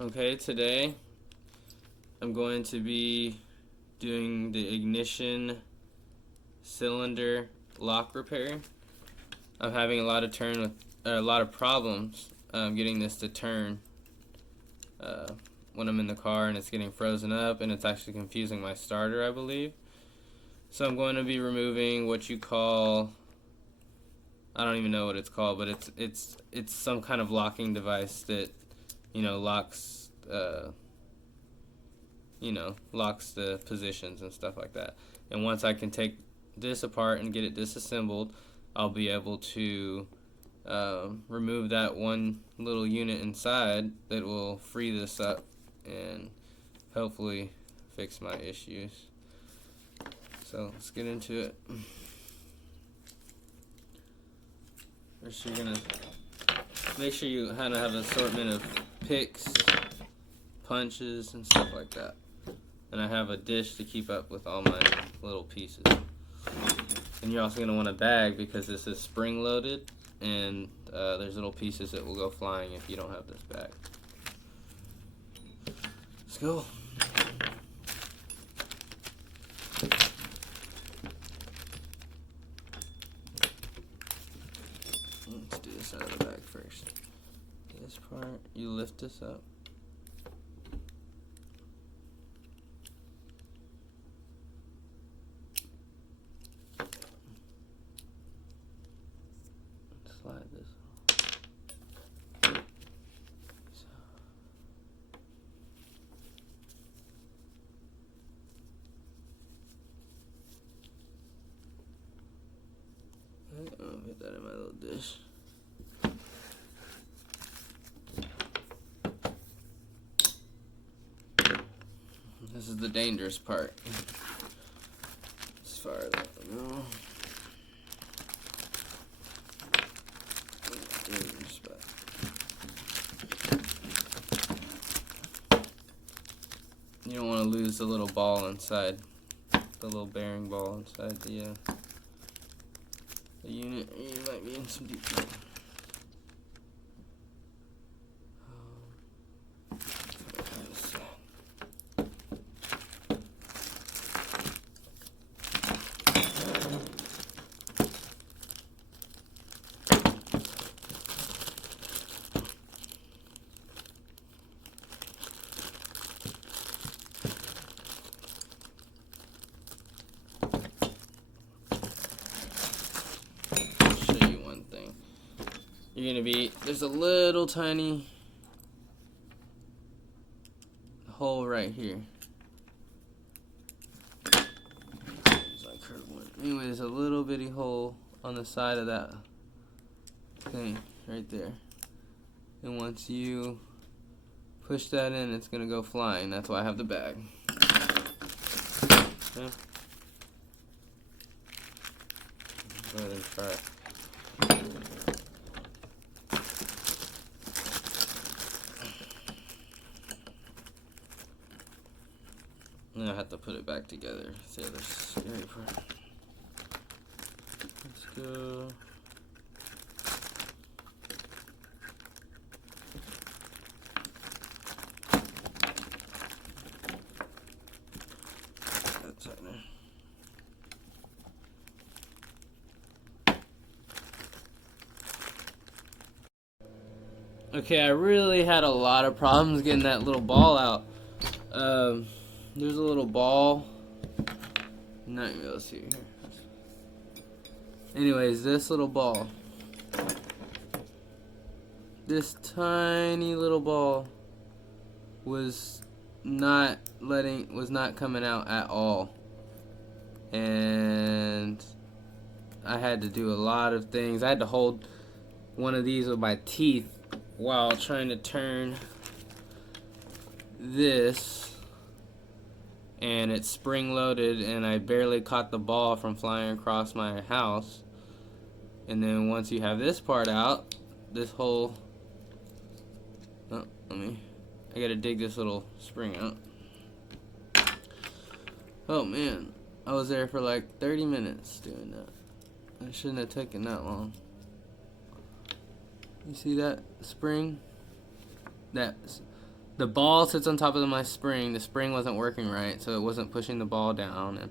Okay, today I'm going to be doing the ignition cylinder lock repair. I'm having a lot of problems getting this to turn when I'm in the car, and it's getting frozen up, and it's actually confusing my starter, I believe. So I'm going to be removing what you call, I don't even know what it's called, but it's some kind of locking device that locks locks the positions and stuff like that. And once I can take this apart and get it disassembled, I'll be able to remove that one little unit inside that will free this up and hopefully fix my issues. So let's get into it. First, you're gonna make sure you kind of have an assortment of picks, punches, and stuff like that. And I have a dish to keep up with all my little pieces. And you're also going to want a bag because this is spring loaded, and there's little pieces that will go flying if you don't have this bag. Let's go. Let's do this out of the bag first. This part, you lift this up. Slide this. I'll put that in my little dish. This is the dangerous part. As far as I know. Dangerous part. You don't want to lose the little ball inside, the little bearing ball inside the unit. You might be in some deep trouble. You're gonna be, there's a little tiny hole right here. Anyway, there's a little bitty hole on the side of that thing right there. And once you push that in, it's gonna go flying. That's why I have the bag. Okay. Go ahead and try it. And I have to put it back together. It's the other scary part. Let's go. That's right there. Okay, I really had a lot of problems getting that little ball out. There's a little ball. I'm not even able to see it here. Anyways, this little ball. This tiny little ball was not coming out at all. And I had to do a lot of things. I had to hold one of these with my teeth while trying to turn this. And it's spring loaded, and I barely caught the ball from flying across my house. And then once you have this part out, this whole, I gotta dig this little spring out. Oh man, I was there for like 30 minutes doing that. It shouldn't have taken that long. You see that spring? the ball sits on top of my spring. The spring wasn't working right, so it wasn't pushing the ball down, and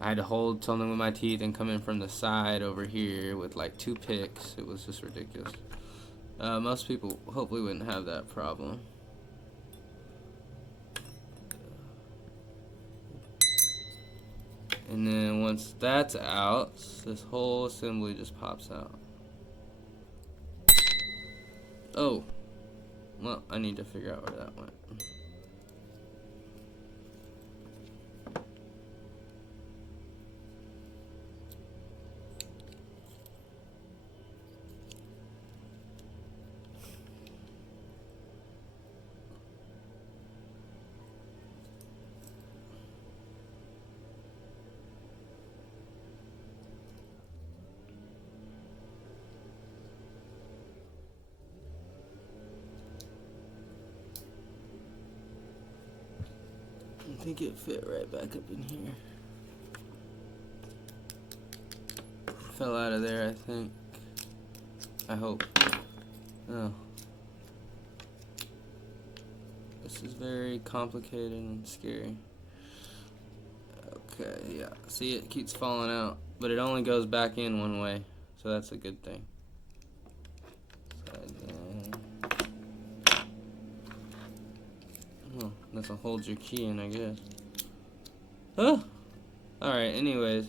I had to hold something with my teeth and come in from the side over here with like 2 picks. It was just ridiculous. Most people hopefully wouldn't have that problem. And then once that's out, this whole assembly just pops out. Oh, well, I need to figure out where that went. I think it fit right back up in here. Fell out of there, I think. I hope. Oh. This is very complicated and scary. Okay, yeah. See, it keeps falling out, but it only goes back in one way, so that's a good thing. Oh, that's a hold your key in, I guess. Oh! Alright, anyways.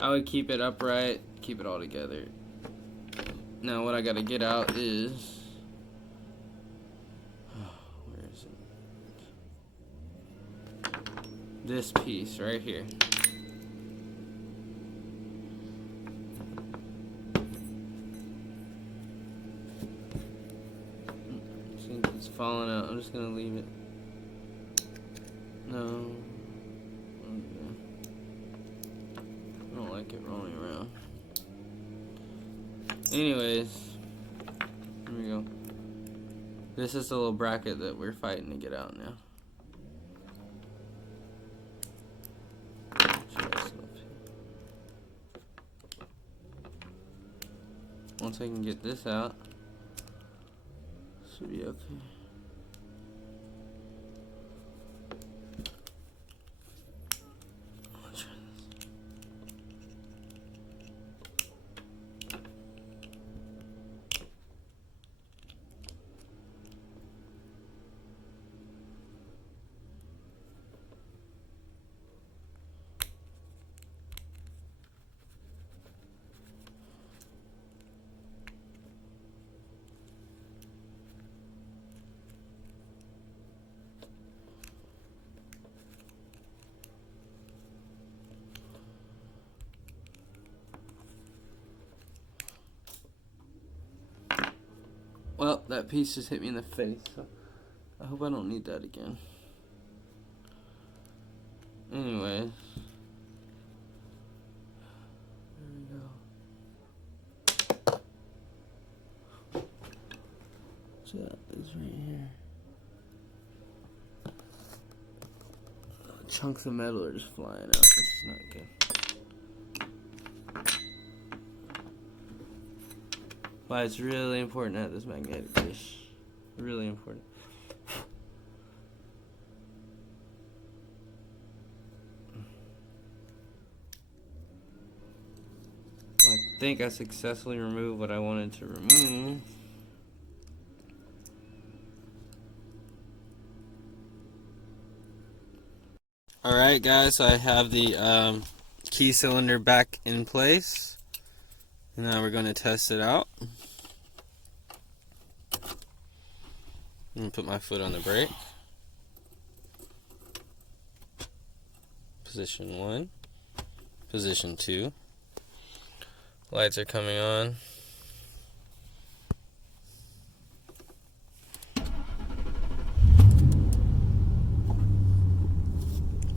I would keep it upright, keep it all together. Now what I gotta get out is... where is it? This piece right here. See, it's falling out. I'm just gonna leave it. No. Okay. I don't like it rolling around. Anyways, here we go. This is the little bracket that we're fighting to get out now. Once I can get this out, should be okay. Well, that piece just hit me in the face, so I hope I don't need that again. Anyways, there we go. So that is right here. Chunks of metal are just flying out. This is not good. Why it's really important to have this magnetic dish. Really important. I think I successfully removed what I wanted to remove. Alright guys, so I have the key cylinder back in place. Now we're going to test it out. I'm going to put my foot on the brake. Position 1. Position 2. Lights are coming on.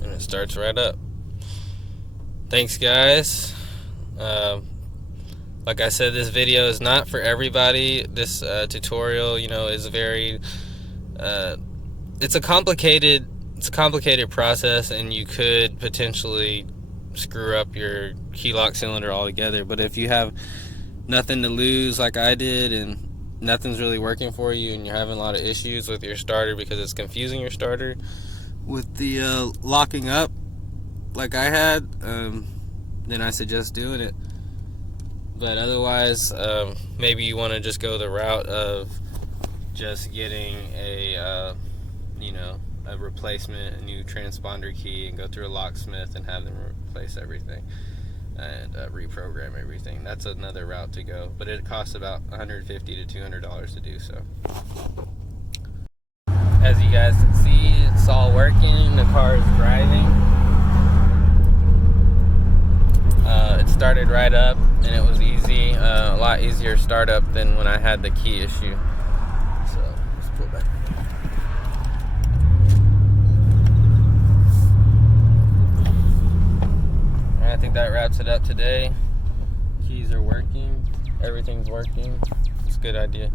And it starts right up. Thanks guys. Like I said, this video is not for everybody. This tutorial, you know, is very it's a complicated process, and you could potentially screw up your key lock cylinder altogether. But if you have nothing to lose like I did, and nothing's really working for you and you're having a lot of issues with your starter because it's confusing your starter with the locking up like I had, then I suggest doing it. But otherwise, maybe you want to just go the route of just getting a replacement, a new transponder key, and go through a locksmith and have them replace everything and reprogram everything. That's another route to go, but it costs about $150 to $200 to do so. As you guys can see, it's all working. The car is driving. It started right up, and it was easy. A lot easier startup than when I had the key issue. So let's pull back. I think that wraps it up today. Keys are working. Everything's working. It's a good idea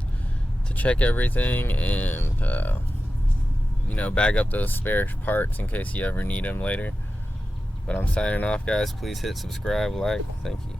to check everything and bag up those spare parts in case you ever need them later. But I'm signing off, guys. Please hit subscribe, like. Thank you.